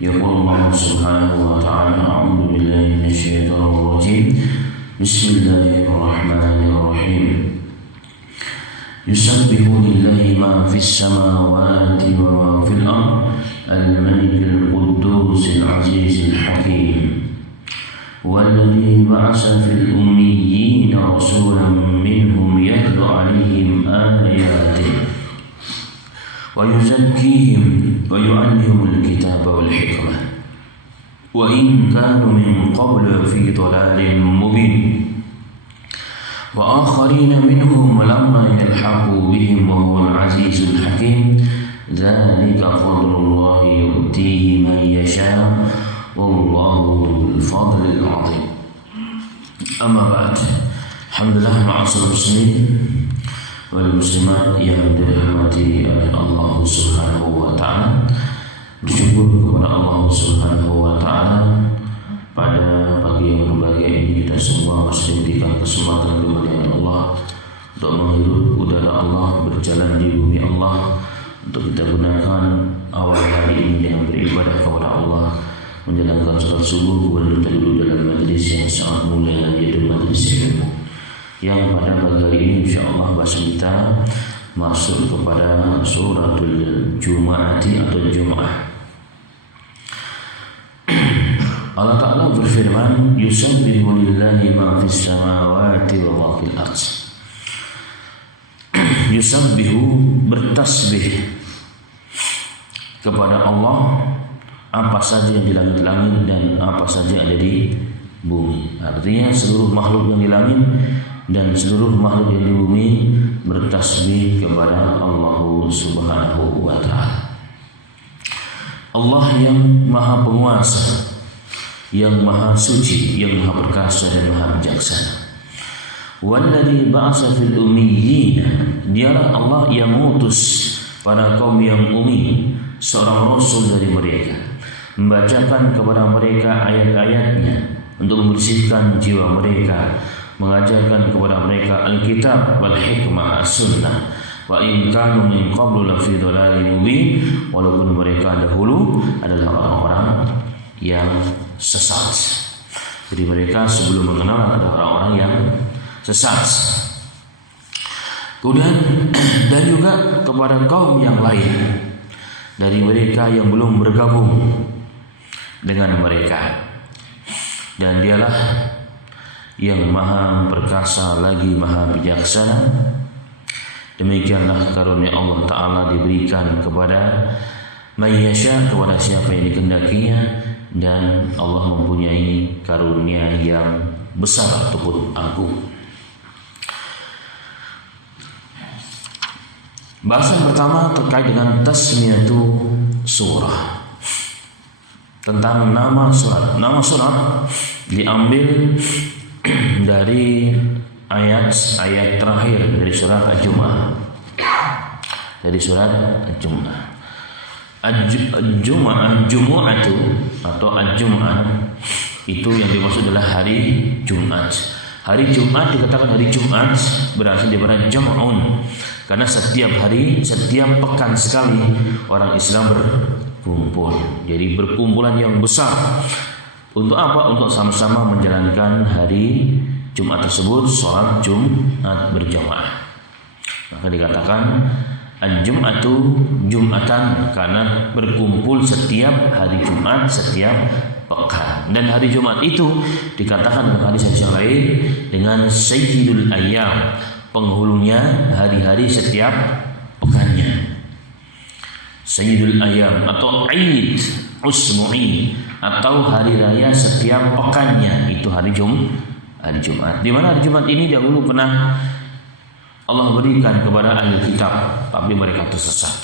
يقول الله سبحانه وتعالى: أعوذ بالله من الشيطان الرجيم بسم الله الرحمن الرحيم يسبح لله ما في السماوات وما في الأرض الملك القدوس العزيز الحكيم والذي بعث في الأميين رسولا منهم يتلو عليهم آياته ويزكيهم ويعلمهم الكتاب والحكمة وإن كانوا من قبل في ضلال مبين وآخرين منهم لما يلحقوا بهم وهو العزيز الحكيم ذلك فضل الله يؤتيه من يشاء والله ذو الفضل العظيم. أما بعد, alhamdulillah ma'asyiral muslimin wal muslimat yang dirahmati oleh Allah Subhanahu wa taala. Bersyukur kepada Allah Subhanahu wa taala pada pagi yang berbahagia ini kita semua masih diberikan kesempatan kepada Allah untuk menghirup udara Allah, berjalan di bumi Allah, untuk kita gunakan awal hari ini dengan beribadah kepada Allah, menjalankan salat subuh, kemudian kita duduk dalam majlis yang sangat mulia yaitu majlis ilmu. Yang pada pagi hari ini insyaallah bahasa kita masuk kepada suratul Jumu'ati atau Jum'ah. Allah Ta'ala berfirman, yusabbihu lillahi ma fis samawati wa ma fil ardh. Yusabbihu, bertasbih kepada Allah apa saja yang di langit-langit dan apa saja ada di bumi. Artinya seluruh makhluk yang di langit dan seluruh makhluk yang di bumi bertasbih kepada Allah Subhanahu wa taala. Allah yang Maha Penguasa, yang Maha Suci, yang Maha Perkasa dan Maha Bijaksana. Walladzi ba'atsa fil ummiyyin, dialah Allah yang mengutus pada kaum yang ummi seorang rasul dari mereka, membacakan kepada mereka ayat-ayatnya untuk membersihkan jiwa mereka, mengajarkan kepada mereka Alkitab wal hikmah as-sunnah wa in kanu min qablu la fi dhalalin mubin, walaupun mereka dahulu adalah orang-orang yang sesat. Jadi mereka sebelum mengenal adalah orang-orang yang sesat. Kemudian dan juga kepada kaum yang lain dari mereka yang belum bergabung dengan mereka, dan dialah yang Maha Perkasa lagi Maha Bijaksana. Demikianlah karunia Allah Ta'ala diberikan kepada man yasha, kepada siapa yang dikehendakinya, dan Allah mempunyai karunia yang besar ataupun agung. Bahasan pertama terkait dengan tasmiyatu surah, tentang nama surat. Nama surat diambil dari ayat-ayat terakhir dari surat Al-Jumu'ah. Dari surat Al-Jumu'ah. Jumu'atu atau Al-Jumu'ah itu yang dimaksud adalah hari Jumat. Hari Jumat dikatakan hari Jumat berasal dari jam'un, karena setiap hari, setiap pekan sekali orang Islam berkumpul. Jadi berkumpulan yang besar. Untuk apa? Untuk sama-sama menjalankan hari Jumat tersebut, sholat Jumat berjamaah. Maka dikatakan Al-Jum'atu Jum'atan, karena berkumpul setiap hari Jumat, setiap pekan. Dan hari Jumat itu dikatakan dalam hadis yang lain dengan Sayyidul Ayyam, penghulunya hari-hari setiap pekannya. Sayyidul Ayyam atau Aid Usmu'i, atau hari raya setiap pekannya, itu hari Jumat. Di mana hari Jumat ini dahulu pernah Allah berikan kepada ahli kitab, tapi mereka tersesat,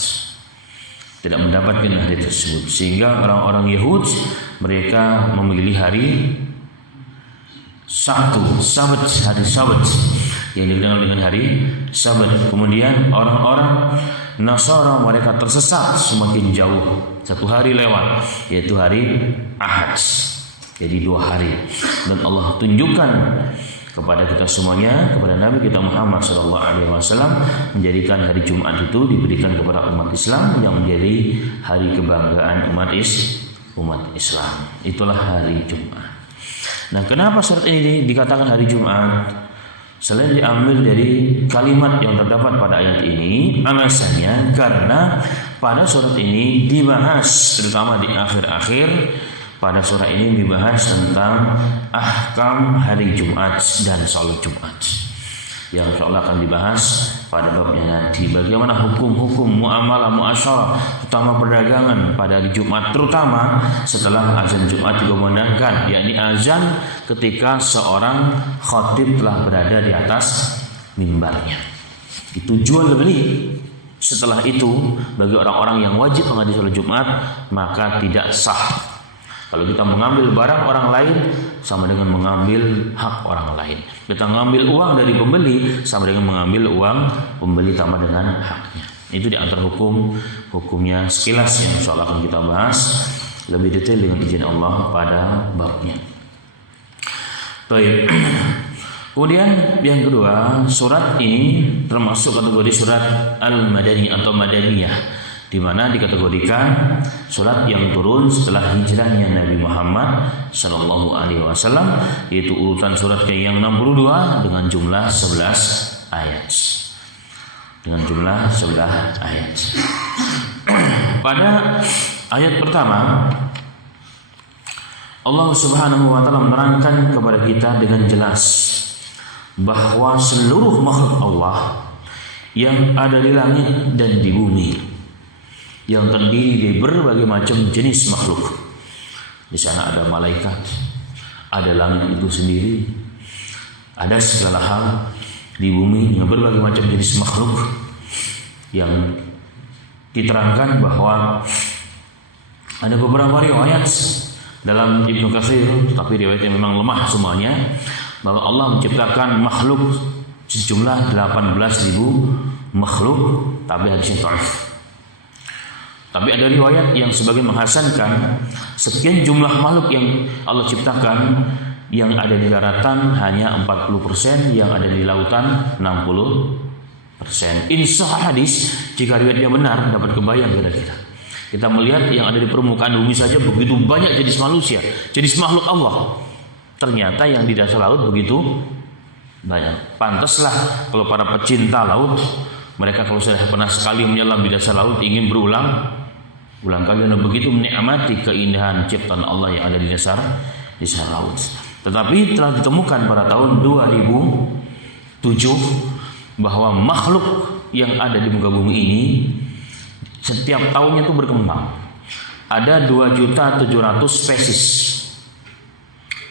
tidak mendapatkan hari tersebut, sehingga orang-orang Yahudi mereka memilih hari Sabtu, hari Sabat, yang dikenal dengan hari Sabat. Kemudian orang-orang Nasara mereka tersesat semakin jauh, satu hari lewat, yaitu hari Ahad. Jadi 2 hari. Dan Allah tunjukkan kepada kita semuanya, kepada Nabi kita Muhammad SAW, menjadikan hari Jumat itu diberikan kepada umat Islam yang menjadi hari kebanggaan umat umat Islam. Itulah hari Jumat. Nah, kenapa surat ini dikatakan hari Jumat? Selain diambil dari kalimat yang terdapat pada ayat ini, alasannya karena pada surat ini dibahas, terutama di akhir-akhir pada surah ini dibahas tentang ahkam hari Jumat dan sholat Jumat, yang insyaallah akan dibahas pada babnya nanti. Bagaimana hukum-hukum muamalah muasyarah, terutama perdagangan pada hari Jumat, terutama setelah azan Jumat dikumandangkan, yakni azan ketika seorang khatib telah berada di atas mimbarnya. Itu jual beli. Setelah itu bagi orang-orang yang wajib menghadiri sholat Jumat maka tidak sah. Kalau kita mengambil barang orang lain sama dengan mengambil hak orang lain. Kita mengambil uang dari pembeli sama dengan mengambil uang pembeli tambah dengan haknya. Itu di antara hukumnya sekilas yang insyaallah akan kita bahas lebih detail dengan izin Allah pada babnya. Baik. Kemudian yang kedua, surat ini termasuk kategori surat Al-Madani atau Madaniyah, di mana dikategorikan surat yang turun setelah hijrahnya Nabi Muhammad sallallahu alaihi wasallam, yaitu urutan surat yang 62 dengan jumlah 11 ayat. Dengan jumlah 11 ayat. Pada ayat pertama Allah Subhanahu wa taala menerangkan kepada kita dengan jelas bahwa seluruh makhluk Allah yang ada di langit dan di bumi, yang terdiri dari berbagai macam jenis makhluk. Di sana ada malaikat, ada langit itu sendiri, ada segala hal di bumi dengan berbagai macam jenis makhluk, yang diterangkan bahwa ada beberapa riwayat dalam Ibnu Katsir, tapi riwayatnya memang lemah semuanya, bahwa Allah menciptakan makhluk sejumlah 18.000 makhluk, tapi hadisnya dhaif. Tapi ada riwayat yang sebagian menghasankan sekian jumlah makhluk yang Allah ciptakan, yang ada di daratan hanya 40%, yang ada di lautan 60%. Insya hadis, jika riwayatnya benar, dapat kebayang kepada kita. Kita melihat yang ada di permukaan bumi saja begitu banyak jenis manusia, jenis makhluk Allah. Ternyata yang di dasar laut begitu banyak. Pantaslah kalau para pecinta laut, mereka kalau sudah pernah sekali menyelam di dasar laut ingin berulang kali, dan begitu menikmati keindahan ciptaan Allah yang ada di dasar laut. Tetapi telah ditemukan pada tahun 2007 bahwa makhluk yang ada di muka bumi ini setiap tahunnya itu berkembang. Ada 2.700.000 spesies,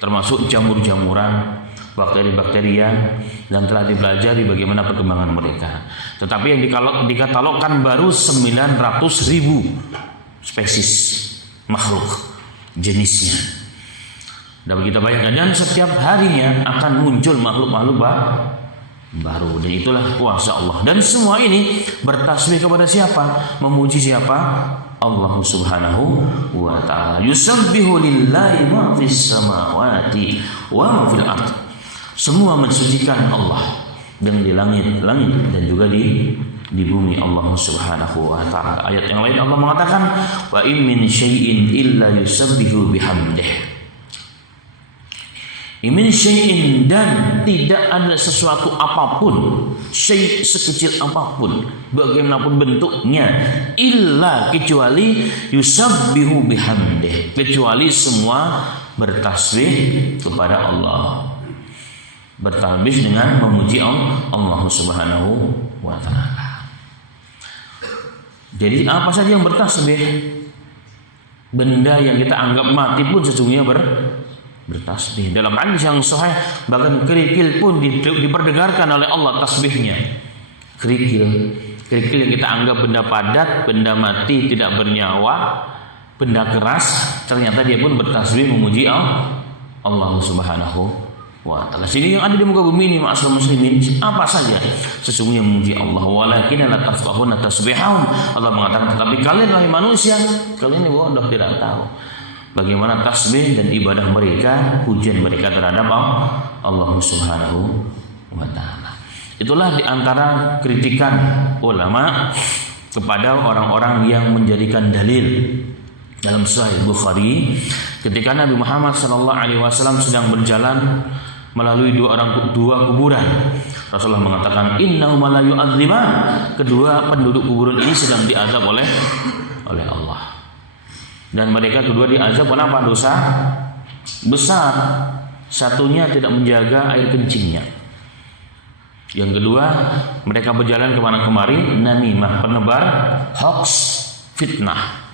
termasuk jamur-jamuran, bakteri-bakterian, dan telah dipelajari bagaimana perkembangan mereka. Tetapi yang dikatalogkan baru 900.000 spesies makhluk jenisnya. Dan kita bayangkan, dan setiap harinya akan muncul makhluk-makhluk baru, dan itulah kuasa Allah. Dan semua ini bertasbih kepada siapa? Memuji siapa? Allah Subhanahu wa ta'ala. Yusabbihu lillahi ma fis samawati wa ma fil ardh. Semua mensucikan Allah yang di langit dan juga di bumi Allah Subhanahu wa ta'ala. Ayat yang lain Allah mengatakan, wa in min syai'in illa yusabbihu bihamdih. Min syai'in, dan tidak ada sesuatu apapun, syai' sekecil apapun, bagaimanapun bentuknya, illa kecuali yusabbihu bihamdih, kecuali semua bertasbih kepada Allah, bertasbih dengan memuji Allah Subhanahu wa ta'ala. Jadi apa saja yang bertasbih, benda yang kita anggap mati pun sesungguhnya bertasbih. Dalam hadis yang sahih, bahkan kerikil pun diperdengarkan oleh Allah tasbihnya. Kerikil yang kita anggap benda padat, benda mati, tidak bernyawa, benda keras, ternyata dia pun bertasbih memuji Allah Subhanahu wa ta'ala. Sini yang ada di muka bumi ini, ma'asyiral muslimin, apa saja sesungguhnya memuji Allah. Walakin la tafqahuna tasbihahum. Allah mengatakan, tetapi kalian wahai manusia, kalian ini bodoh, tidak tahu bagaimana tasbih dan ibadah mereka, pujian mereka terhadap Allah Subhanahu wa ta'ala. Itulah diantara kritikan ulama kepada orang-orang yang menjadikan dalil Dalam Sahih Bukhari, ketika Nabi Muhammad SAW sedang berjalan melalui dua kuburan, Rasulullah mengatakan, innahuma la yu'adziban, kedua penduduk kuburan ini sedang diazab oleh Allah. Dan mereka kedua diazab kenapa? Dosa besar. Satunya tidak menjaga air kencingnya. Yang kedua, mereka berjalan kemana kemari, namimah, penebar hoax, fitnah,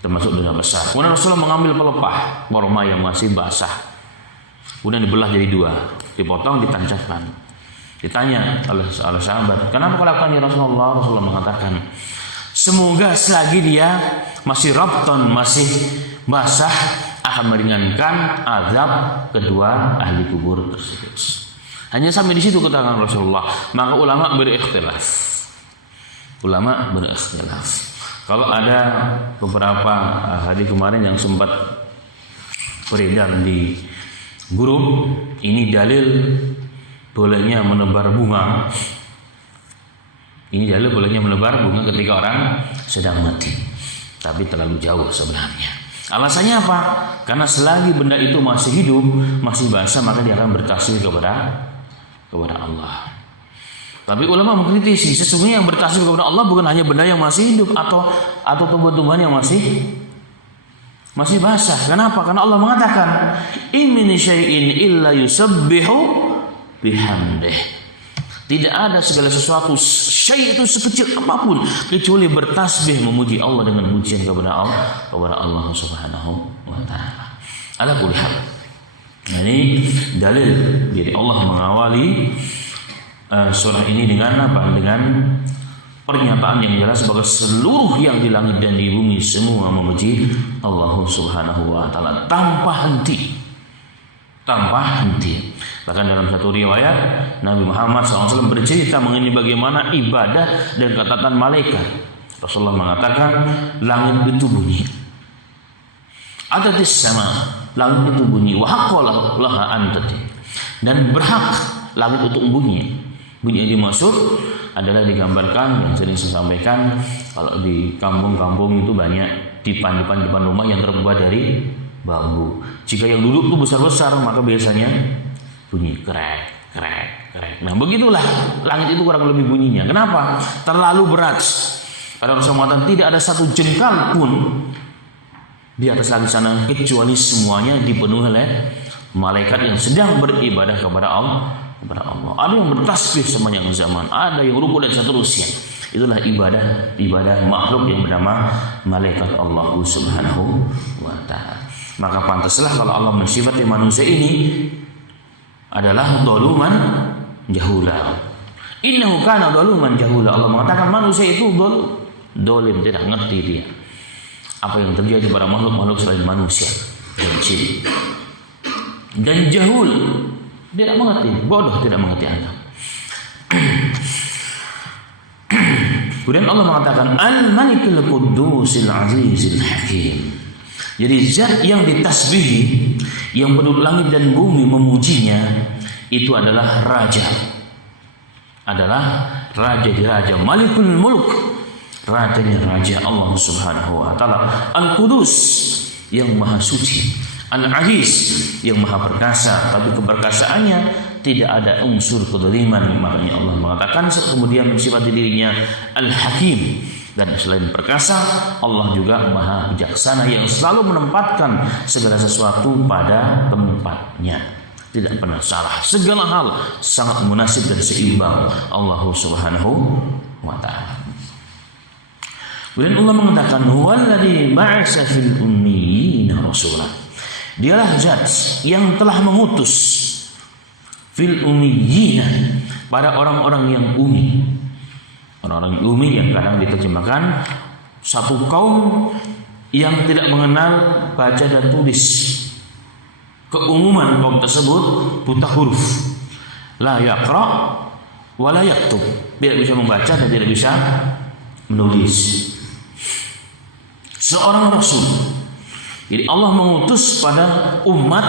termasuk dosa besar. Kemudian Rasulullah mengambil pelepah korma yang masih basah, kemudian dibelah jadi dua, dipotong, ditancapkan. Ditanya oleh sahabat, kenapa kau lakukan ya Rasulullah? Rasulullah mengatakan, semoga selagi dia masih rabton, masih basah, akan meringankan azab kedua ahli kubur tersebut. Hanya sampai di situ keterangan Rasulullah. Maka ulama berikhtilaf. Kalau ada beberapa hari kemarin yang sempat beredar di grup, ini dalil bolehnya menebar bunga. Ini dalil bolehnya menebar bunga ketika orang sedang mati, tapi terlalu jauh sebenarnya. Alasannya apa? Karena selagi benda itu masih hidup, masih basah, maka dia akan bertasbih kepada Allah. Tapi ulama mengkritisi, sesungguhnya yang bertasbih kepada Allah bukan hanya benda yang masih hidup atau tumbuh-tumbuhan yang masih basah. Kenapa? Karena Allah mengatakan, "Min syai'in illa yusabbihu bihamdih." Tidak ada segala sesuatu, syai' itu sekecil apapun, kecuali bertasbih memuji Allah dengan pujian kepada Allah Subhanahu wa taala. Ala kulli hal. Ini dalil dari Allah mengawali surah ini dengan apa? Dengan pernyataan yang jelas bahwa seluruh yang di langit dan di bumi semua memuji Allah Subhanahu wa taala tanpa henti. Bahkan dalam satu riwayat Nabi Muhammad SAW bercerita mengenai bagaimana ibadah dan ketaatan malaikat. Rasulullah mengatakan, langit itu bunyi, adatis sama, langit itu bunyi, wa haqqala laha antati, dan berhak langit untuk bunyi. Bunyi yang dimaksud adalah digambarkan yang sering saya sampaikan, kalau di kampung-kampung itu banyak dipan-dipan depan rumah yang terbuat dari bambu. Jika yang duduk itu besar-besar, maka biasanya bunyi krek. Nah, begitulah langit itu kurang lebih bunyinya. Kenapa? Terlalu berat. Ada Rasul mengatakan tidak ada satu jengkal pun di atas langit sana kecuali semuanya dipenuhi oleh malaikat yang sedang beribadah kepada Allah. Ada yang bertasbih sepanjang zaman, ada yang rukuk dan seterusnya. Itulah ibadah makhluk yang bernama malaikat Allah Subhanahu wa taala. Maka pantaslah kalau Allah mensifati manusia ini adalah zaluman jahula. Innahu kana zaluman jahula. Allah mengatakan manusia itu zalim, tidak ngerti dia apa yang terjadi pada makhluk-makhluk selain manusia dan jin. Dan jahul, tidak mengerti, bodoh, tidak mengerti Anda. Kemudian Allah mengatakan Al-Malikul Quddusil Azizil Hakim. Jadi zat yang ditasbihi, yang penduduk langit dan bumi memujinya, itu adalah raja. Adalah raja di raja, Malikul Mulk, rajanya raja Allah Subhanahu wa taala. Al-Qudus, yang maha suci. Al-Aziz, yang maha perkasa, tapi keperkasaannya tidak ada unsur kezaliman. Makanya Allah mengatakan kemudian mensifati dirinya Al-Hakim. Dan selain perkasa, Allah juga maha bijaksana yang selalu menempatkan segala sesuatu pada tempatnya. Tidak pernah salah. Segala hal sangat munasib dan seimbang Allah Subhanahu wa ta'ala. Kemudian Allah mengatakan, huwallazi ba'atsa fil ummiyina rasulah. Dialah zat yang telah mengutus fil ummiyina, pada orang-orang yang ummi. Orang-orang ummi yang kadang diterjemahkan satu kaum yang tidak mengenal baca dan tulis. Keumuman kaum tersebut buta huruf, la yaqra wa la yaktub, tidak bisa membaca dan tidak bisa menulis. Seorang rasul. Jadi Allah mengutus pada umat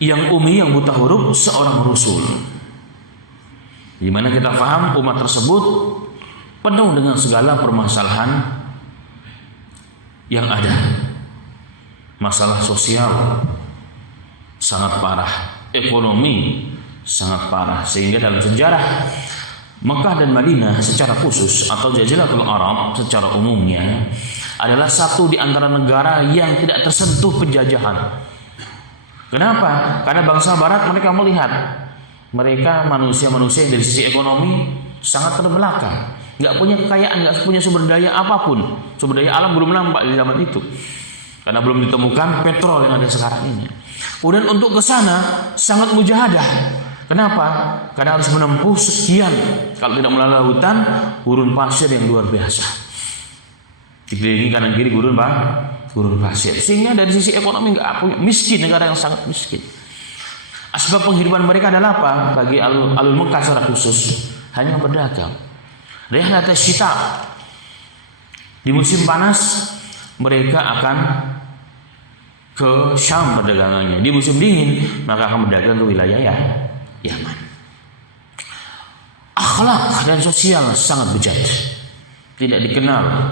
yang ummi, yang buta huruf, seorang rasul. Di mana kita faham umat tersebut penuh dengan segala permasalahan yang ada. Masalah sosial sangat parah, ekonomi sangat parah, sehingga dalam sejarah Mekah dan Madinah secara khusus atau Jaziratul Arab secara umumnya adalah satu di antara negara yang tidak tersentuh penjajahan. Kenapa? Karena bangsa Barat mereka melihat mereka manusia-manusia dari sisi ekonomi sangat terbelakang, nggak punya kekayaan, nggak punya sumber daya apapun, sumber daya alam belum nampak di zaman itu, karena belum ditemukan petrol yang ada sekarang ini. Kemudian untuk ke sana sangat mujahadah. Kenapa? Karena harus menempuh sekian, kalau tidak melalui lautan, gurun pasir yang luar biasa. Dikelilingi kanan kiri gurun pasir. Sehingga dari sisi ekonomi nggak punya, miskin, negara yang sangat miskin. Asbab penghidupan mereka adalah apa? Bagi alul Mekah secara khusus hanya berdagang. Rihlat syita, di musim panas mereka akan ke Syam perdagangannya. Di musim dingin maka akan berdagang ke wilayah Yaman. Akhlak dan sosial sangat bejat. Tidak dikenal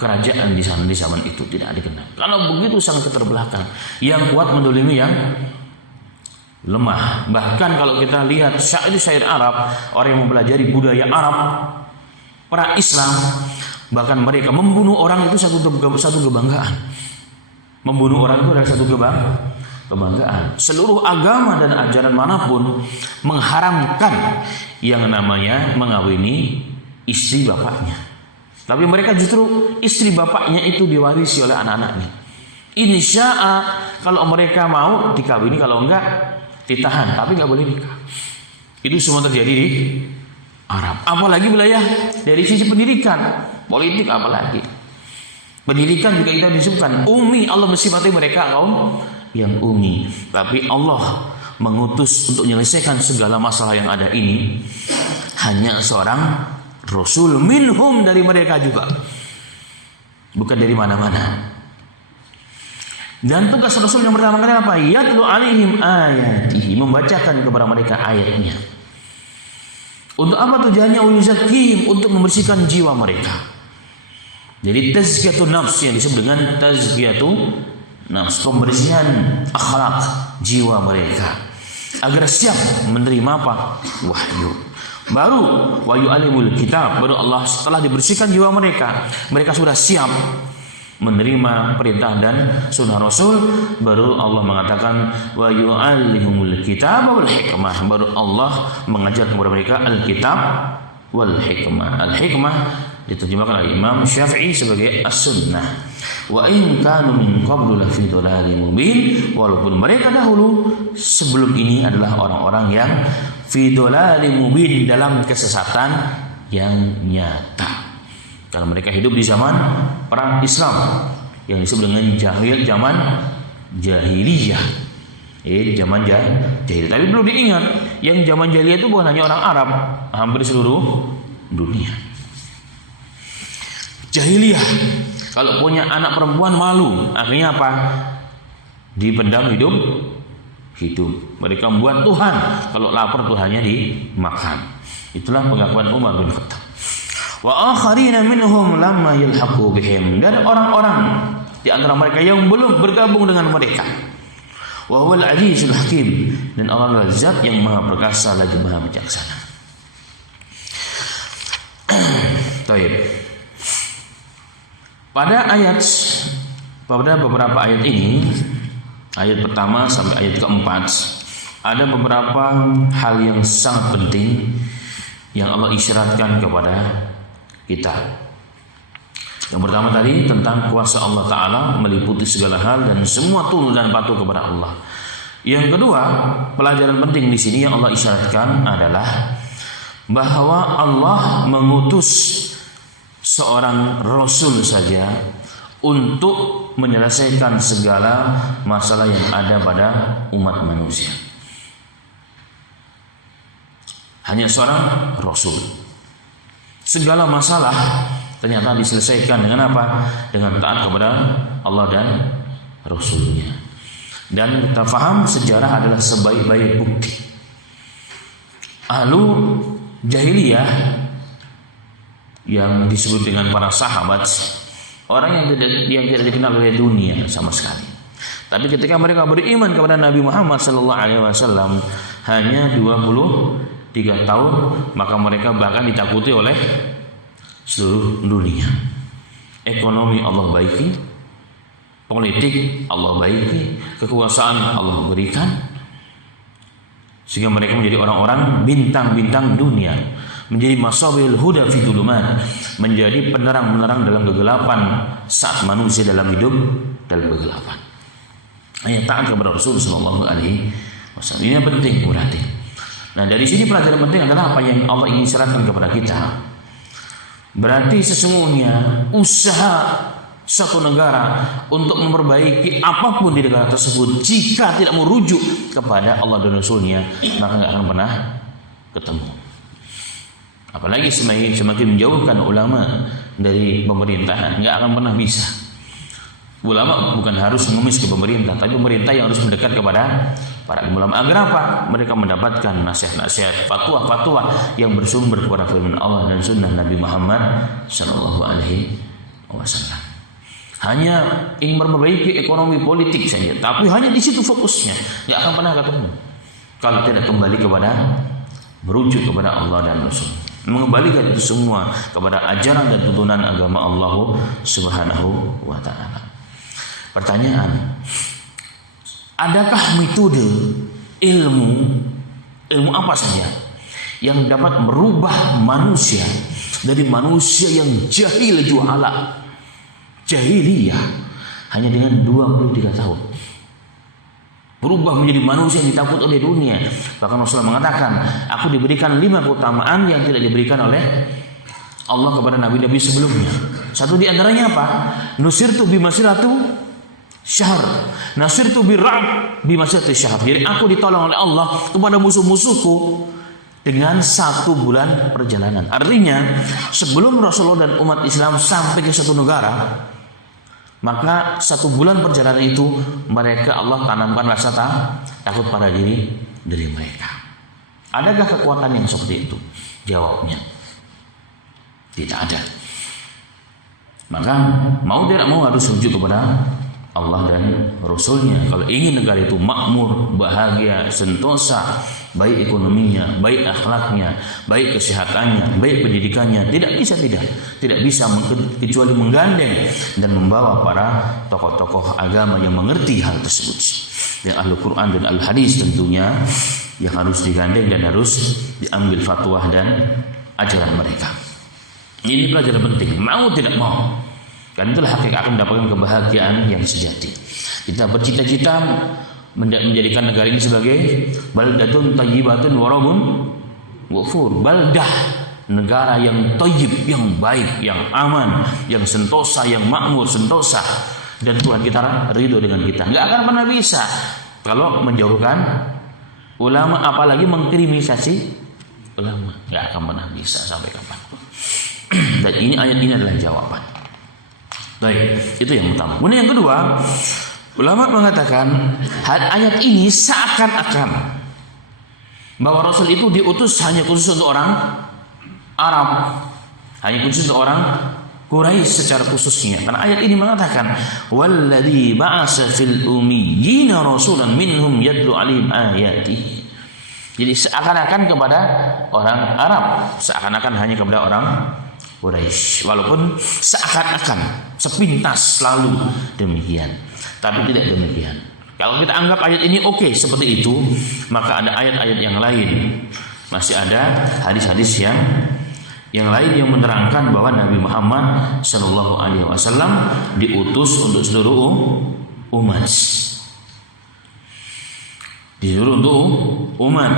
kerajaan di sana di zaman itu, tidak dikenal. Kalau begitu sangat keterbelakang. Yang kuat mendolimi yang lemah. Bahkan kalau kita lihat syair Arab, orang yang mempelajari budaya Arab, para Islam, bahkan mereka membunuh orang itu satu kebanggaan. Membunuh orang itu adalah satu kebanggaan. Seluruh agama dan ajaran manapun mengharamkan yang namanya mengawini istri bapaknya. Tapi mereka justru istri bapaknya itu diwarisi oleh anak-anaknya. Insya'a kalau mereka mau dikawini, kalau enggak ditahan, tapi enggak boleh nikah. Itu semua terjadi di Arab. Apalagi wilayah dari sisi pendidikan, politik apalagi. Pendidikan juga kita disebutkan ummi. Allah mensifati mereka kaum yang ummi. Tapi Allah mengutus untuk menyelesaikan segala masalah yang ada ini hanya seorang Rasul minhum, dari mereka juga, bukan dari mana-mana. Dan tugas Rasul yang pertama kali apa? Yatlu alaihim ayatihi, membacakan kepada mereka ayatnya. Untuk apa tujuannya? Uyuzakkihim, untuk membersihkan jiwa mereka. Jadi tazkiyatun nafs yang disebut dengan tazkiyatun nafs, pembersihan akhlak jiwa mereka agar siap menerima apa? Wahyu. Baru wahyu alimul kitab, baru Allah setelah dibersihkan jiwa mereka, mereka sudah siap menerima perintah dan sunnah Rasul, baru Allah mengatakan wa yu'allimul kitab wal hikmah, baru Allah mengajar kepada mereka al-kitab wal hikmah. Al-hikmah diterjemahkan oleh Imam Syafi'i sebagai as-sunnah. Wa in kanu min qablu la fi dhalalin mubin, walaupun mereka dahulu sebelum ini adalah orang-orang yang fi dhalalin mubin, dalam kesesatan yang nyata. Kalau mereka hidup di zaman perang Islam yang disebut dengan zaman jahiliyah. Zaman jahiliyah. Tapi perlu diingat, yang zaman jahiliyah itu bukan hanya orang Arab, hampir seluruh dunia. Jahiliyah, kalau punya anak perempuan malu, akhirnya apa? Dipendam hidup. Mereka membuat Tuhan, kalau lapar Tuhannya dimakan. Itulah pengakuan Umar bin Khattab. Wa akharina minhum lamma yalhaqu bihim, dan orang-orang di antara mereka yang belum bergabung dengan mereka. Wa huwal azizul hakim, dan Allah adalah zat yang maha perkasa lagi maha bijaksana. Baik. Pada beberapa ayat ini, ayat pertama sampai ayat keempat, ada beberapa hal yang sangat penting yang Allah isyaratkan kepada kita. Yang pertama tadi tentang kuasa Allah Ta'ala meliputi segala hal dan semua tunduk dan patuh kepada Allah. Yang kedua, pelajaran penting di sini yang Allah isyaratkan adalah bahwa Allah mengutus seorang Rasul saja untuk menyelesaikan segala masalah yang ada pada umat manusia. Hanya seorang Rasul. Segala masalah ternyata diselesaikan dengan apa? Dengan taat kepada Allah dan Rasulnya. Dan kita faham sejarah adalah sebaik-baik bukti. Ahlu jahiliyah yang disebut dengan para sahabat, Orang yang tidak dikenal oleh dunia sama sekali. Tapi ketika mereka beriman kepada Nabi Muhammad sallallahu alaihi wasallam hanya 23 tahun, maka mereka bahkan ditakuti oleh seluruh dunia. Ekonomi Allah baiki, politik Allah baiki, kekuasaan Allah berikan, sehingga mereka menjadi orang-orang bintang-bintang dunia, menjadi masabil huda fi dhulumat, menjadi penerang-penerang dalam kegelapan saat manusia dalam hidup dalam kegelapan. Hanya taat kepada Rasul sallallahu alaihi wasallam. Ini yang penting berarti. Nah, dari sini pelajaran penting adalah apa yang Allah ingin syaratkan kepada kita. Berarti sesungguhnya usaha satu negara untuk memperbaiki apapun di negara tersebut, jika tidak merujuk kepada Allah dan Rasulnya, maka nggak akan pernah ketemu. Apalagi semakin menjauhkan ulama dari pemerintahan, nggak akan pernah bisa. Ulama bukan harus mengemis ke pemerintah, tapi pemerintah yang harus mendekat kepada para ulama. Agar apa? Mereka mendapatkan nasihat-nasihat, fatwa-fatwa yang bersumber kepada firman Allah dan sunnah Nabi Muhammad sallallahu alaihi wasallam. Hanya ingin memperbaiki ekonomi politik saja, tapi hanya di situ fokusnya, nggak akan pernah ketemu. Kalau tidak kembali kepada merujuk kepada Allah dan Rasul, mengembalikan itu semua kepada ajaran dan tuntunan agama Allah Subhanahu wa taala. Pertanyaan, adakah metode ilmu apa saja yang dapat merubah manusia dari manusia yang jahil juhala, jahiliyah, hanya dengan 23 tahun berubah menjadi manusia yang ditakut oleh dunia? Bahkan Rasulullah mengatakan, aku diberikan 5 keutamaan yang tidak diberikan oleh Allah kepada nabi-nabi sebelumnya. Satu di antaranya apa? Nusirtu bimasiratu syahr, nasirtu bir'ab bimasiratu syahr. Jadi aku ditolong oleh Allah kepada musuh-musuhku dengan 1 bulan perjalanan. Artinya sebelum Rasulullah dan umat Islam sampai ke satu negara, maka 1 bulan perjalanan itu mereka Allah tanamkan rasa takut pada diri mereka. Adakah kekuatan yang seperti itu? Jawabnya tidak ada. Maka mau tidak mau harus rujuk kepada Allah dan Rasulnya. Kalau ingin negara itu makmur, bahagia, sentosa, baik ekonominya, baik akhlaknya, baik kesehatannya, baik pendidikannya, tidak bisa kecuali menggandeng dan membawa para tokoh-tokoh agama yang mengerti hal tersebut. Dan ahli Quran dan ahli hadis tentunya yang harus digandeng dan harus diambil fatwa dan ajaran mereka. Ini pelajaran penting, mau tidak mau. Dan itulah hakikat akan mendapatkan kebahagiaan yang sejati. Kita bercita-cita menjadikan negara ini sebagai baldatun thayyibatun wa rabbun ghafur, baldah, negara yang thayyib, yang baik, yang aman, yang sentosa, yang makmur, sentosa, dan Tuhan kita ridho dengan kita. Enggak akan pernah bisa kalau menjauhkan ulama, apalagi mengkriminalisasi ulama. Enggak akan pernah bisa sampai kapanpun. Dan ayat ini adalah jawaban. Baik, itu yang pertama. Kemudian yang kedua, ulama mengatakan ayat ini seakan-akan bahwa Rasul itu diutus hanya khusus untuk orang Arab, hanya khusus untuk orang Quraisy secara khususnya. Karena ayat ini mengatakan walladzi ba'asa fil ummiyina rasulan minhum yatlu 'alaihim ayatihi. Jadi seakan-akan kepada orang Arab, seakan-akan hanya kepada orang Quraisy, walaupun seakan-akan sepintas selalu demikian, tapi tidak demikian. Kalau kita anggap ayat ini oke seperti itu, maka ada ayat-ayat yang lain, masih ada hadis-hadis yang lain yang menerangkan bahwa Nabi Muhammad Shallallahu Alaihi Wasallam diutus untuk seluruh umat, disuruh untuk umat,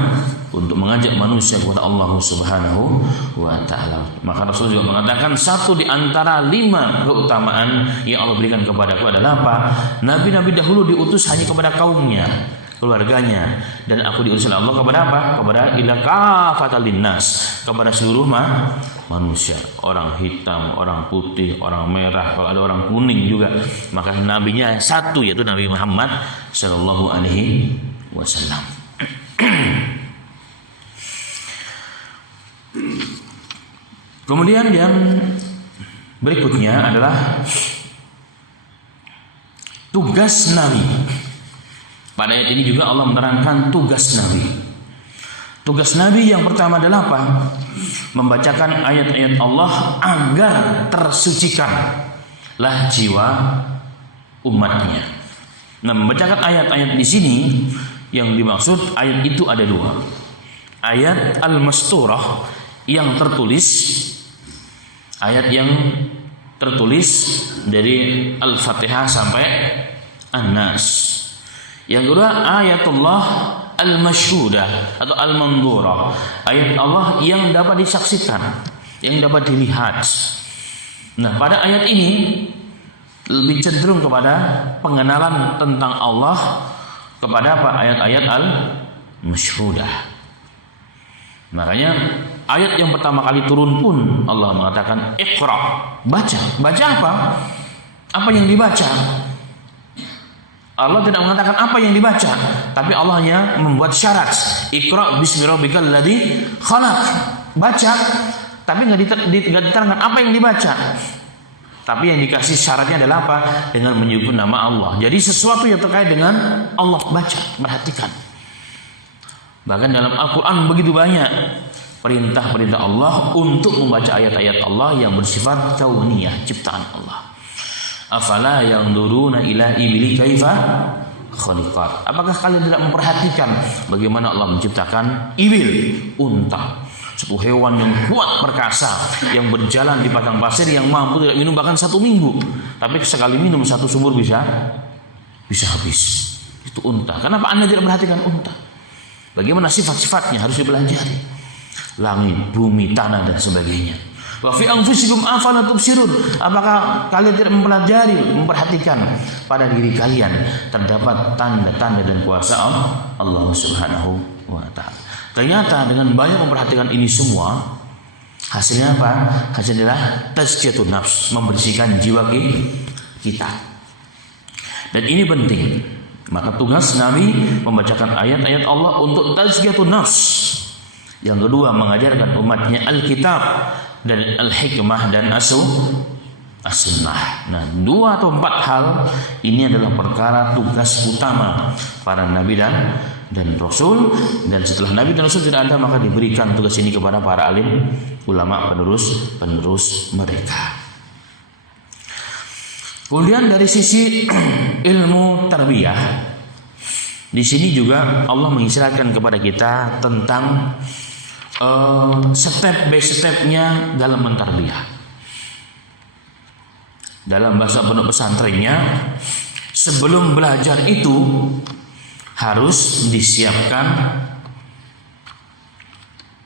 untuk mengajak manusia kepada Allah Subhanahu wa taala. Maka Rasul juga mengatakan satu di antara 5 keutamaan yang Allah berikan kepadaku adalah apa? Nabi-nabi dahulu diutus hanya kepada kaumnya, keluarganya, dan aku diutus oleh Allah kepada apa? Kepada ila kafatal linnas, kepada seluruh manusia, orang hitam, orang putih, orang merah, kalau ada orang kuning juga. Maka nabinya satu, yaitu Nabi Muhammad sallallahu alaihi wasallam. Kemudian yang berikutnya adalah tugas Nabi. Pada ayat ini juga Allah menerangkan tugas Nabi. Tugas Nabi yang pertama adalah apa? Membacakan ayat-ayat Allah agar tersucikanlah jiwa umatnya. Nah, membacakan ayat-ayat di sini yang dimaksud ayat itu ada dua. Ayat al-masturah yang tertulis, ayat yang tertulis dari Al-Fatihah sampai An-Nas. Yang kedua ayatullah al-masyhudah atau al-mandhurah, ayat Allah yang dapat disaksikan, yang dapat dilihat. Nah, pada ayat ini lebih cenderung kepada pengenalan tentang Allah kepada apa? Ayat-ayat al-masyhudah. Makanya ayat yang pertama kali turun pun Allah mengatakan Iqra, baca. Baca apa? Apa yang dibaca? Allah tidak mengatakan apa yang dibaca, tapi Allah hanya membuat syarat. Iqra bismi rabbikal ladzi khalaq. Baca, tapi enggak diterangkan apa yang dibaca. Tapi yang dikasih syaratnya adalah apa? Dengan menyebut nama Allah. Jadi sesuatu yang terkait dengan Allah, baca, perhatikan. Bahkan dalam Al-Quran begitu banyak perintah-perintah Allah untuk membaca ayat-ayat Allah yang bersifat kauniyah, ciptaan Allah. Afala yanzuruna ila ibli kaifa khuliqat. Apakah kalian tidak memperhatikan bagaimana Allah menciptakan ibil, unta, sebuah hewan yang kuat perkasa, yang berjalan di padang pasir, yang mampu tidak minum bahkan 1 minggu, tapi sekali minum 1 sumur bisa habis. Itu unta. Kenapa Anda tidak perhatikan unta? Bagaimana sifat-sifatnya harus dipelajari. Langit, bumi, tanah dan sebagainya. Wa fi anfusikum afala tubsirun. Apakah kalian tidak mempelajari, memperhatikan pada diri kalian terdapat tanda-tanda dan kuasa Allah Subhanahu wa taala. Ternyata dengan banyak memperhatikan ini semua, hasilnya apa? Hasilnya adalah tazkiyatun nafs, membersihkan jiwa kita. Dan ini penting. Maka tugas Nabi membacakan ayat-ayat Allah untuk tazkiyatun nafs. Yang kedua, mengajarkan umatnya Alkitab dan Al-Hikmah dan As-Sunnah. Nah, 2 atau 4 hal ini adalah perkara tugas utama para Nabi dan Rasul. Dan setelah Nabi dan Rasul tidak ada, maka diberikan tugas ini kepada para alim, ulama, penerus mereka. Kemudian dari sisi ilmu tarbiyah, di sini juga Allah mengisyaratkan kepada kita tentang step by stepnya dalam mentarbiyah. Dalam bahasa pondok pesantrennya, sebelum belajar itu harus disiapkan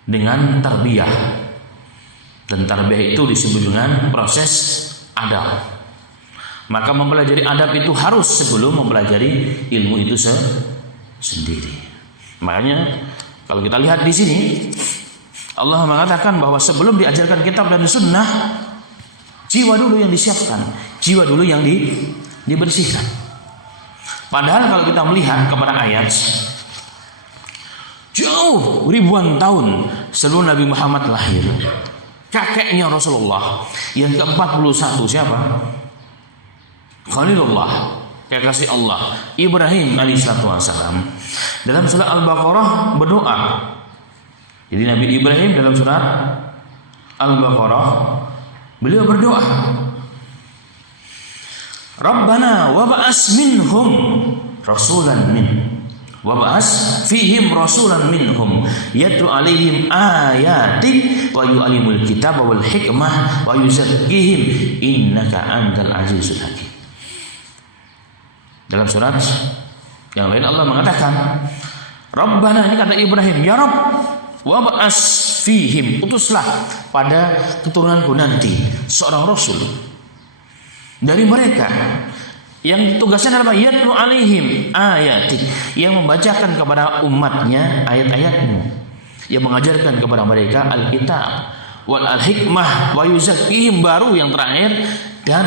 dengan tarbiyah. Dan tarbiyah itu disebut dengan proses adab. Maka mempelajari adab itu harus sebelum mempelajari ilmu itu sendiri. Makanya kalau kita lihat di sini, Allah mengatakan bahwa sebelum diajarkan kitab dan sunnah, jiwa dulu yang disiapkan, jiwa dulu yang dibersihkan. Padahal kalau kita melihat kepada ayat, jauh ribuan tahun sebelum Nabi Muhammad lahir, kakeknya Rasulullah yang ke-41 siapa? Khalilullah, kekasih Allah, Ibrahim alaihissalam. Dalam surah Al-Baqarah berdoa. Jadi Nabi Ibrahim dalam surat Al-Baqarah beliau berdoa, Rabbana wab'as minhum rasulan wa ba'as fihim rasulan minhum yatlu alaihim ayatik wa yu'allimul kitaba wal hikmah wa yuzakkihim innaka antal azizul hakim. Dalam surat yang lain Allah mengatakan, Rabbana, ini kata Ibrahim, ya Rabb, wab'as fihim, utuslah pada keturunanku nanti seorang rasul dari mereka yang tugasnya adalah yatlu alaihim ayatik, yang membacakan kepada umatnya ayat-ayatmu, yang mengajarkan kepada mereka Alkitab wal hikmah wa yuzakkihim, baru yang terakhir, dan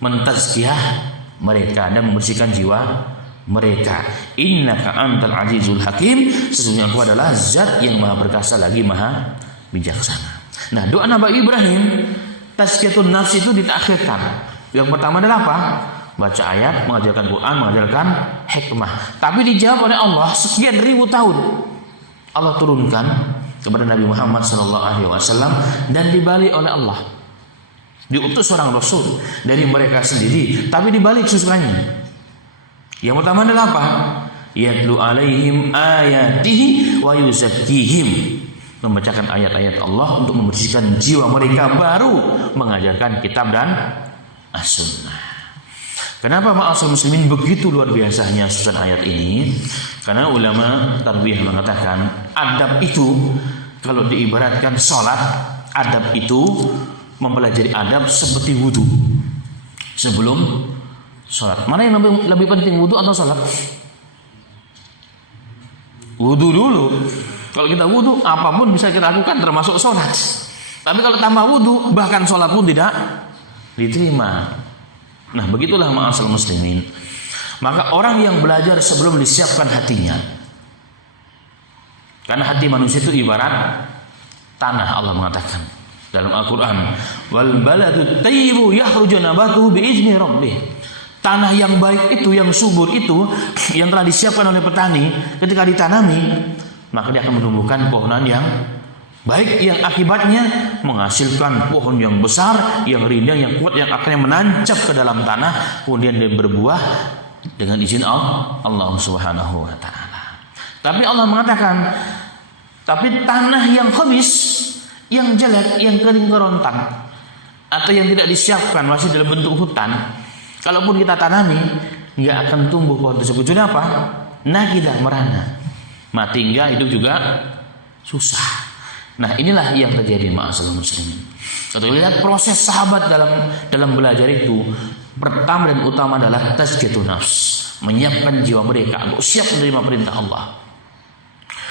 mentazkiyah mereka dan membersihkan jiwa mereka. Innaka antal azizul hakim, sesungguhnya Engkau adalah zat yang maha perkasa lagi maha bijaksana. Nah, doa Nabi Ibrahim tazkiyatun nafs itu ditakhirkan. Yang pertama adalah apa? baca ayat, mengajarkan Quran, mengajarkan hikmah. Tapi dijawab oleh Allah sekian ribu tahun. Allah turunkan kepada Nabi Muhammad SAW dan dibalik oleh Allah. Diutus seorang Rasul dari mereka sendiri, tapi dibalik sisanya. Yang pertama adalah apa? Yatlu alaihim ayatihi wa yuzakkihim. Membacakan ayat-ayat Allah untuk membersihkan jiwa mereka, baru mengajarkan kitab dan as-sunnah. Kenapa ma'asyiral muslimin begitu luar biasanya susunan ayat ini? Karena ulama tarbiyah mengatakan adab itu, kalau diibaratkan sholat, adab itu mempelajari adab seperti wudu sebelum sholat. Mana yang lebih penting, wudu atau sholat? Wudu dulu. Kalau kita wudu, apapun bisa kita lakukan termasuk sholat. Tapi kalau tambah wudu, bahkan sholat pun tidak diterima. Nah, begitulah ma'asyiral muslimin. Maka orang yang belajar sebelum disiapkan hatinya, karena hati manusia itu ibarat tanah. Allah mengatakan dalam Al-Quran, wal baladu tayyibu yakhruju nabatuhu biizni rabbih. Tanah yang baik itu, yang subur itu, yang telah disiapkan oleh petani, ketika ditanami, maka dia akan menumbuhkan pohonan yang baik, yang akibatnya menghasilkan pohon yang besar, yang rindang, yang kuat, yang akhirnya menancap ke dalam tanah, kemudian dia berbuah dengan izin Allah Subhanahu wa ta'ala. Tapi Allah mengatakan, tapi tanah yang khabis, yang jelek, yang kering kerontang, atau yang tidak disiapkan, masih dalam bentuk hutan, kalaupun kita tanami, nggak akan tumbuh pohon tersebut. Jadi apa? Nakidah, merana, mati enggak, hidup juga susah. Nah, inilah yang terjadi ma'asyiral muslimin. Kalau lihat proses sahabat dalam belajar itu, pertama dan utama adalah tazkiyatun nafs, menyiapkan jiwa mereka untuk siap menerima perintah Allah.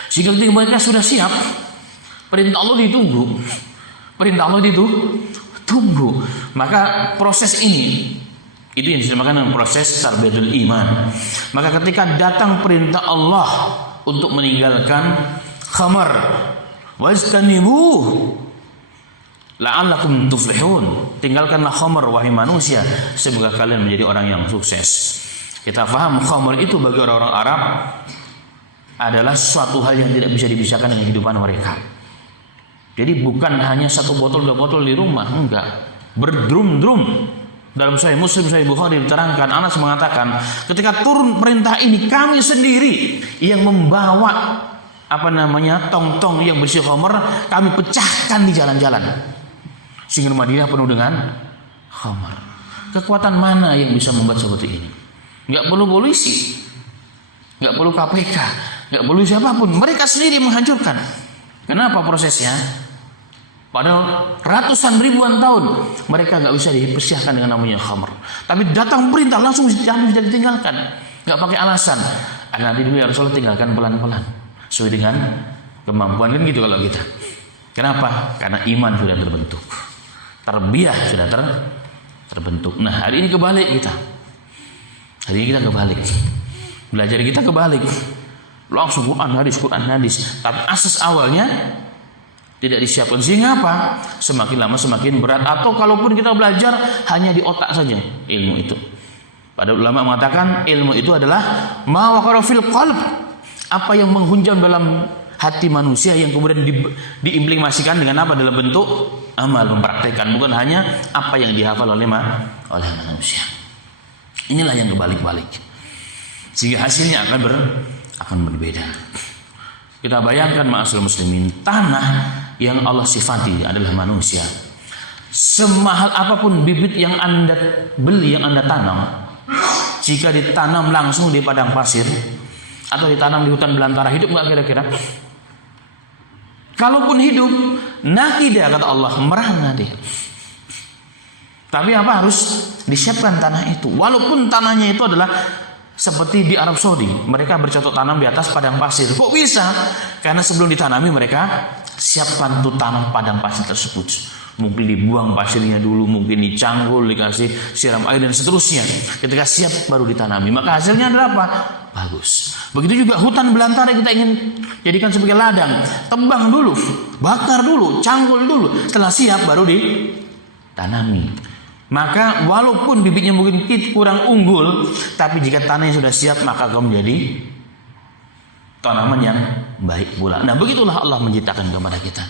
Sehingga ketika mereka sudah siap, perintah Allah ditunggu. Perintah Allah ditunggu. Maka proses ini, itu yang dinamakan dengan proses tarbiyatul iman. Maka ketika datang perintah Allah untuk meninggalkan khamar, wastanibu la'allakum tuflihun, tinggalkanlah khamar wahai manusia, semoga kalian menjadi orang yang sukses. Kita paham khamar itu bagi orang-orang Arab adalah suatu hal yang tidak bisa dipisahkan dengan kehidupan mereka. Jadi bukan hanya satu botol, dua botol di rumah, enggak, berdrum-drum. Dalam Sahih Muslim, Sahih Bukhari diterangkan, Anas mengatakan, ketika turun perintah ini, kami sendiri yang membawa tong-tong yang berisi khamar, kami pecahkan di jalan-jalan, sehingga Madinah penuh dengan khamar. Kekuatan mana yang bisa membuat seperti ini? Nggak perlu polisi, nggak perlu KPK, nggak perlu siapapun, mereka sendiri menghancurkan. Kenapa prosesnya? Padahal ratusan ribuan tahun mereka nggak bisa dipersiapkan dengan namanya khamr. Tapi datang perintah langsung jangan bisa ditinggalkan, nggak pakai alasan. Nanti dulu ya Rasulullah, tinggalkan pelan-pelan sesuai dengan kemampuan, kan gitu kalau kita. Kenapa? Karena iman sudah terbentuk, tarbiyah sudah terbentuk. Nah, hari ini kebalik kita. Hari ini kita kebalik. Belajar kita kebalik. Langsung Quran hadis. Tapi asas awalnya tidak disiapkan. Sehingga apa? Semakin lama semakin berat. Atau kalaupun kita belajar hanya di otak saja ilmu itu. Pada ulama mengatakan ilmu itu adalah ma waqara fil qalb, apa yang menghunjam dalam hati manusia yang kemudian diimplementasikan dengan apa? Dalam bentuk amal, mempraktekkan, bukan hanya apa yang dihafal oleh manusia. Inilah yang kebalik-balik. Sehingga hasilnya akan berbeda. Kita bayangkan ma'asyiral muslimin, tanah yang Allah sifati adalah manusia. Semahal apapun bibit yang Anda beli, yang Anda tanam, jika ditanam langsung di padang pasir atau ditanam di hutan belantara, hidup nggak kira-kira? Kalaupun hidup, nakidah kata Allah, merana dia. Tapi apa? Harus disiapkan tanah itu. Walaupun tanahnya itu adalah seperti di Arab Saudi, mereka bercocok tanam di atas padang pasir. Kok bisa? Karena sebelum ditanami mereka siapkan tuh tanah padang pasir tersebut. Mungkin dibuang pasirnya dulu, mungkin dicanggul, dikasih siram air dan seterusnya. Ketika siap baru ditanami. Maka hasilnya adalah apa? Bagus. Begitu juga hutan belantara kita ingin jadikan sebagai ladang. Tebang dulu, bakar dulu, canggul dulu. Setelah siap baru ditanami. Maka walaupun bibitnya mungkin kurang unggul, tapi jika tanahnya sudah siap maka akan menjadi tanaman yang baik pula. Nah, begitulah Allah menciptakan kepada kita.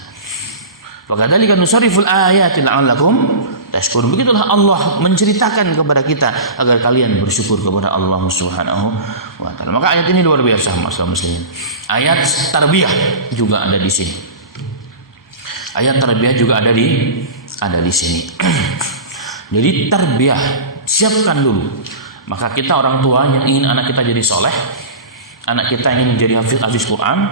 Wa kadzalika nusarriful ayati la'allakum tashkurun. Begitulah Allah menceritakan kepada kita agar kalian bersyukur kepada Allah Subhanahu wa taala. Maka ayat ini luar biasa, muslimin. Ayat tarbiyah juga ada di sini. Ayat tarbiyah juga ada di sini. Jadi tarbiyah, siapkan dulu. Maka kita orang tua yang ingin anak kita jadi soleh, anak kita ingin menjadi hafiz Quran,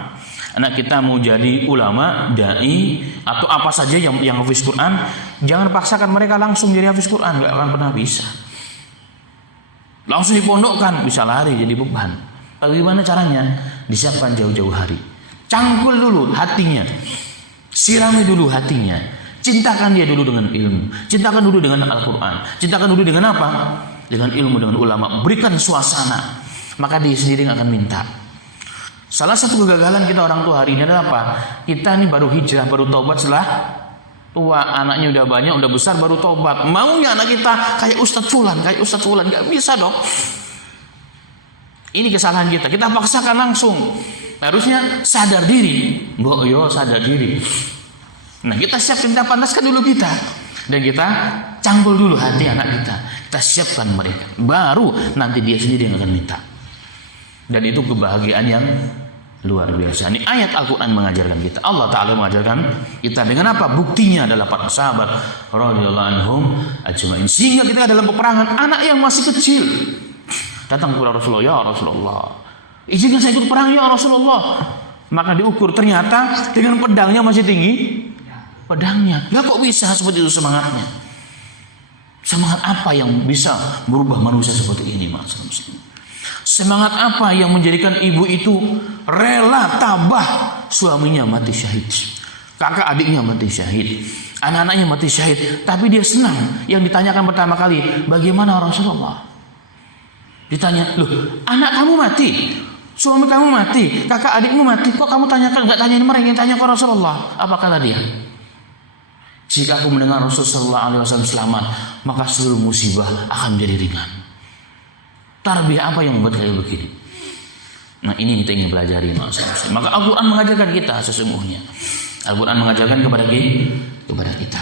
anak kita mau jadi ulama, dai, atau apa saja yang hafiz Quran, jangan paksakan mereka langsung jadi hafiz Quran, gak akan pernah bisa. Langsung dipondokkan, bisa lari jadi beban. Bagaimana caranya? Disiapkan jauh-jauh hari. Cangkul dulu hatinya, sirami dulu hatinya. Cintakan dia dulu dengan ilmu, cintakan dulu dengan Al-Quran, cintakan dulu dengan apa? Dengan ilmu, dengan ulama. Berikan suasana, maka dia sendiri akan minta. Salah satu kegagalan kita orang tua hari ini adalah apa? Kita ini baru hijrah, baru taubat setelah tua, anaknya udah banyak, udah besar, baru taubat. Maunya anak kita kayak Ustadz Fulan, gak bisa dong. Ini kesalahan kita paksakan langsung. Harusnya sadar diri, mbok yo sadar diri. Nah, kita siapkan, kita pantaskan dulu kita, dan kita cangkul dulu hati anak kita siapkan mereka, baru nanti dia sendiri yang akan minta. Dan itu kebahagiaan yang luar biasa. Ini ayat Al-Quran mengajarkan kita, Allah Ta'ala mengajarkan kita dengan apa? Buktinya adalah para sahabat radhiyallahu anhum ajma'in. Sehingga kita dalam peperangan, anak yang masih kecil datang kepada Rasulullah, ya Rasulullah, izinkan saya ikut perang ya Rasulullah. Maka diukur, ternyata dengan pedangnya masih tinggi pedangnya. Lah kok bisa seperti itu semangatnya? Semangat apa yang bisa merubah manusia seperti ini, Mas? Semangat apa yang menjadikan ibu itu rela tabah suaminya mati syahid, kakak adiknya mati syahid, anak-anaknya mati syahid, tapi dia senang. Yang ditanyakan pertama kali, bagaimana Rasulullah? Ditanya, loh, anak kamu mati, suami kamu mati, kakak adikmu mati, kok kamu tanyakan, nggak tanyain mereka, yang tanya ke Rasulullah? Apa kata dia? Jika aku mendengar Rasulullah SAW selamat, maka seluruh musibah akan menjadi ringan. Tarbiyah apa yang membuat kalian begini? Nah, ini kita ingin pelajari, maksudnya. Maka Al-Quran mengajarkan kita sesungguhnya. Al-Quran mengajarkan kepada kita.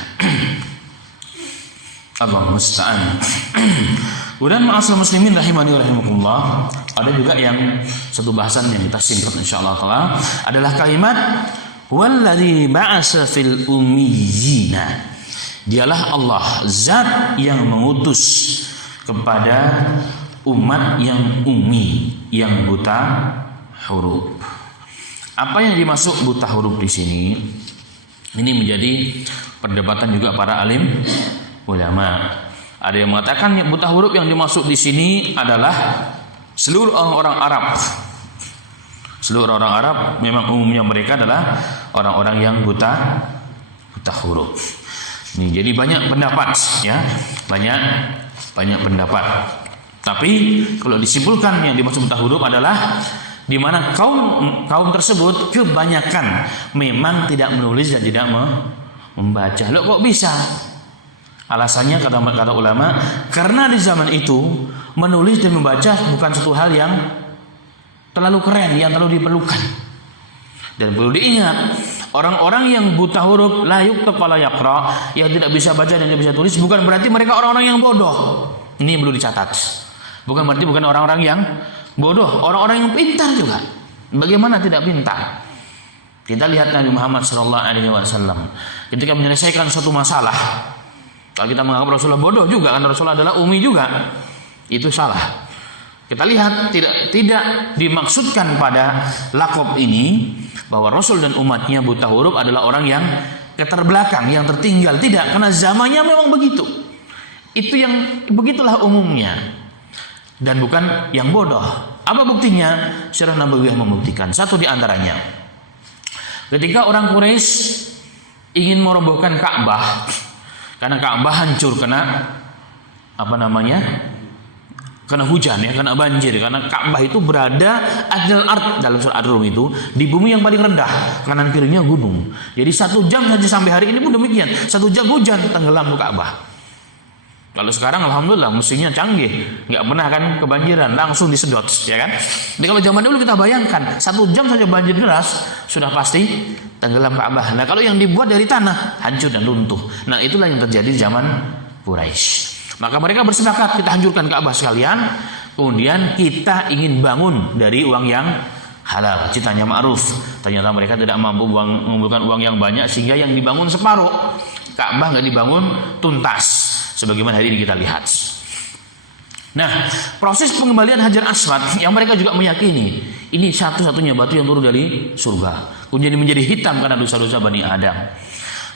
Allah musta'an. Kemudian ma'asal muslimin rahimani wa rahimakumullah, ada juga yang satu bahasan yang kita singkat insyaallah taala adalah kalimat walladzi ba'asa fil ummiyina. Dialah Allah, zat yang mengutus kepada umat yang ummi, yang buta huruf. Apa yang dimaksud buta huruf di sini? Ini menjadi perdebatan juga para alim ulama. Ada yang mengatakan buta huruf yang dimaksud di sini adalah seluruh orang Arab. Seluruh orang Arab memang umumnya mereka adalah orang-orang yang buta huruf. Ini jadi banyak pendapat, ya, banyak pendapat. Tapi kalau disimpulkan yang dimaksud buta huruf adalah di mana kaum tersebut kebanyakan memang tidak menulis dan tidak membaca. Loh, kok bisa? Alasannya kata ulama, karena di zaman itu menulis dan membaca bukan satu hal yang terlalu keren, yang terlalu diperlukan. Dan perlu diingat, orang-orang yang buta huruf, la yuktab wa la yaqra, yang tidak bisa baca dan tidak bisa tulis, bukan berarti mereka orang-orang yang bodoh. Ini perlu dicatat. Bukan berarti bukan orang-orang yang bodoh, orang-orang yang pintar juga. Bagaimana tidak pintar? Kita lihat Nabi Muhammad SAW ketika menyelesaikan suatu masalah. Kalau kita menganggap Rasulullah bodoh juga, kan Rasulullah adalah ummi juga, itu salah. Kita lihat tidak dimaksudkan pada lakob ini bahwa Rasul dan umatnya buta huruf adalah orang yang keterbelakang, yang tertinggal. Tidak, karena zamannya memang begitu. Itu yang begitulah umumnya, dan bukan yang bodoh. Apa buktinya? Sirah Nabawiyah membuktikan. Satu di antaranya, ketika orang Quraisy ingin merobohkan Ka'bah, karena Ka'bah hancur kena kena hujan, ya, kena banjir. Karena Ka'bah itu berada adnal ard, dalam surah Ar-Rum itu, di bumi yang paling rendah, kanan kirinya gunung. Jadi 1 jam saja sampai hari ini pun demikian. 1 jam hujan, tenggelam tuh Ka'bah. Kalau sekarang alhamdulillah mesinnya canggih, nggak pernah kan kebanjiran, langsung disedot, ya kan? Jadi kalau zaman dulu kita bayangkan 1 jam saja banjir deras sudah pasti tenggelam Ka'bah. Nah kalau yang dibuat dari tanah hancur dan runtuh. Nah itulah yang terjadi di zaman Quraisy. Maka mereka bersepakat, kita hancurkan Ka'bah sekalian. Kemudian kita ingin bangun dari uang yang halal, citanya ma'ruf. Ternyata mereka tidak mampu mengumpulkan uang yang banyak sehingga yang dibangun separuh. Ka'bah nggak dibangun tuntas, sebagaimana hari ini kita lihat. Nah, proses pengembalian Hajar Aswad yang mereka juga meyakini ini satu-satunya batu yang turun dari surga, kemudian menjadi hitam karena dosa-dosa Bani Adam.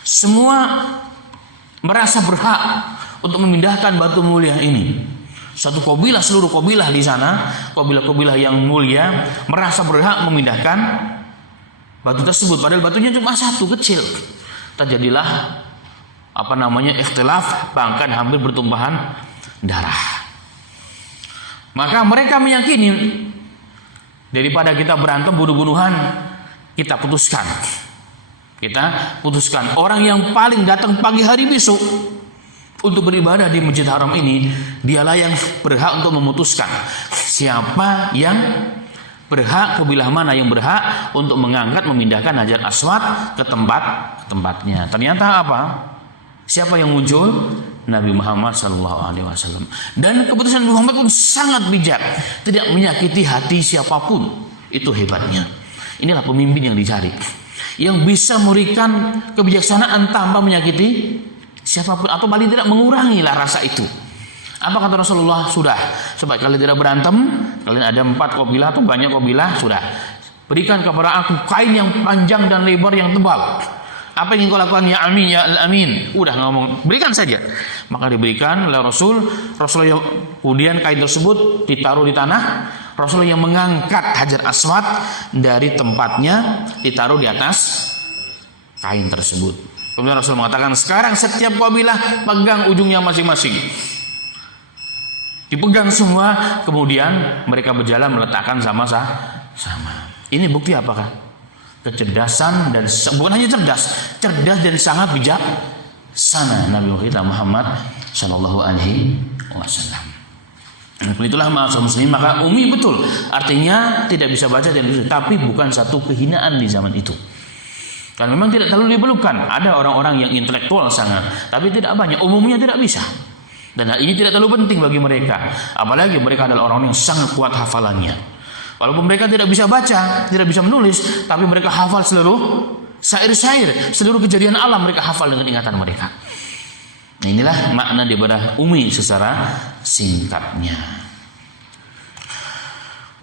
Semua merasa berhak untuk memindahkan batu mulia ini. Satu kabilah, seluruh kabilah di sana, kabilah-kabilah yang mulia merasa berhak memindahkan batu tersebut. Padahal batunya cuma satu, kecil. Terjadilah ikhtilaf, bahkan hampir bertumpahan darah. Maka mereka meyakini daripada kita berantem bunuh-bunuhan, kita putuskan orang yang paling datang pagi hari besok untuk beribadah di Masjid Haram ini, dialah yang berhak untuk memutuskan siapa yang berhak, kabilah mana yang berhak untuk mengangkat, memindahkan Hajar Aswad ke tempatnya. Ternyata apa? Siapa yang muncul? Nabi Muhammad SAW. Dan keputusan Nabi Muhammad pun sangat bijak, tidak menyakiti hati siapapun. Itu hebatnya. Inilah pemimpin yang dicari, yang bisa memberikan kebijaksanaan tanpa menyakiti siapapun, atau paling tidak mengurangi lah rasa itu. Apa kata Rasulullah? Sudah, supaya kalian tidak berantem, kalian ada 4 kabilah atau banyak kabilah, sudah, berikan kepada aku kain yang panjang dan lebar yang tebal. Apa yang kau lakukan? Ya amin, ya al-amin. Udah ngomong, berikan saja. Maka diberikan oleh Rasulullah. Kemudian kain tersebut ditaruh di tanah. Rasulullah yang mengangkat Hajar Aswad dari tempatnya, ditaruh di atas kain tersebut. Kemudian Rasul mengatakan, sekarang setiap kabilah pegang ujungnya masing-masing. Dipegang semua, kemudian mereka berjalan meletakkan sama-sama. Ini bukti apakah? Kecerdasan dan bukan hanya cerdas dan sangat bijaksana Nabi kita Muhammad Shallallahu Alaihi Wasallam. Itulah ma'asyiral muslimin, maka umi betul, artinya tidak bisa baca dan tulis, tapi bukan satu kehinaan di zaman itu. Kan memang tidak terlalu diperlukan. Ada orang-orang yang intelektual sangat, tapi tidak banyak. Umumnya tidak bisa. Dan hal ini tidak terlalu penting bagi mereka. Apalagi mereka adalah orang-orang yang sangat kuat hafalannya. Walaupun mereka tidak bisa baca, tidak bisa menulis, tapi mereka hafal seluruh syair-syair, seluruh kejadian alam mereka hafal dengan ingatan mereka. Nah, inilah makna daripada umi secara singkatnya.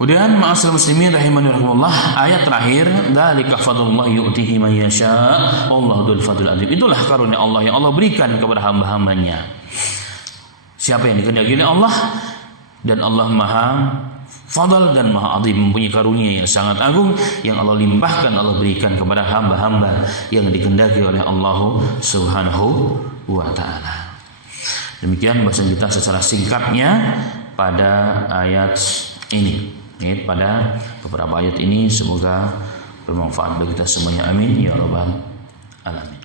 Kemudian ma'asyiral muslimin rahimani rahimakumullah, ayat terakhir, dzalika fadlullah yu'tihi man yasha' wallahu dzul fadlil azim. Itulah karunia Allah yang Allah berikan kepada hamba-hambanya. Siapa yang dikehendaki oleh Allah, dan Allah Maha Fadl dan Maha Azim, mempunyai karunia yang sangat agung yang Allah limpahkan, Allah berikan kepada hamba-hamba yang dikehendaki oleh Allah Subhanahu wa taala. Demikian bahasan kita secara singkatnya pada ayat ini. Pada beberapa ayat ini, semoga bermanfaat bagi kita semuanya. Amin ya rabbal alamin.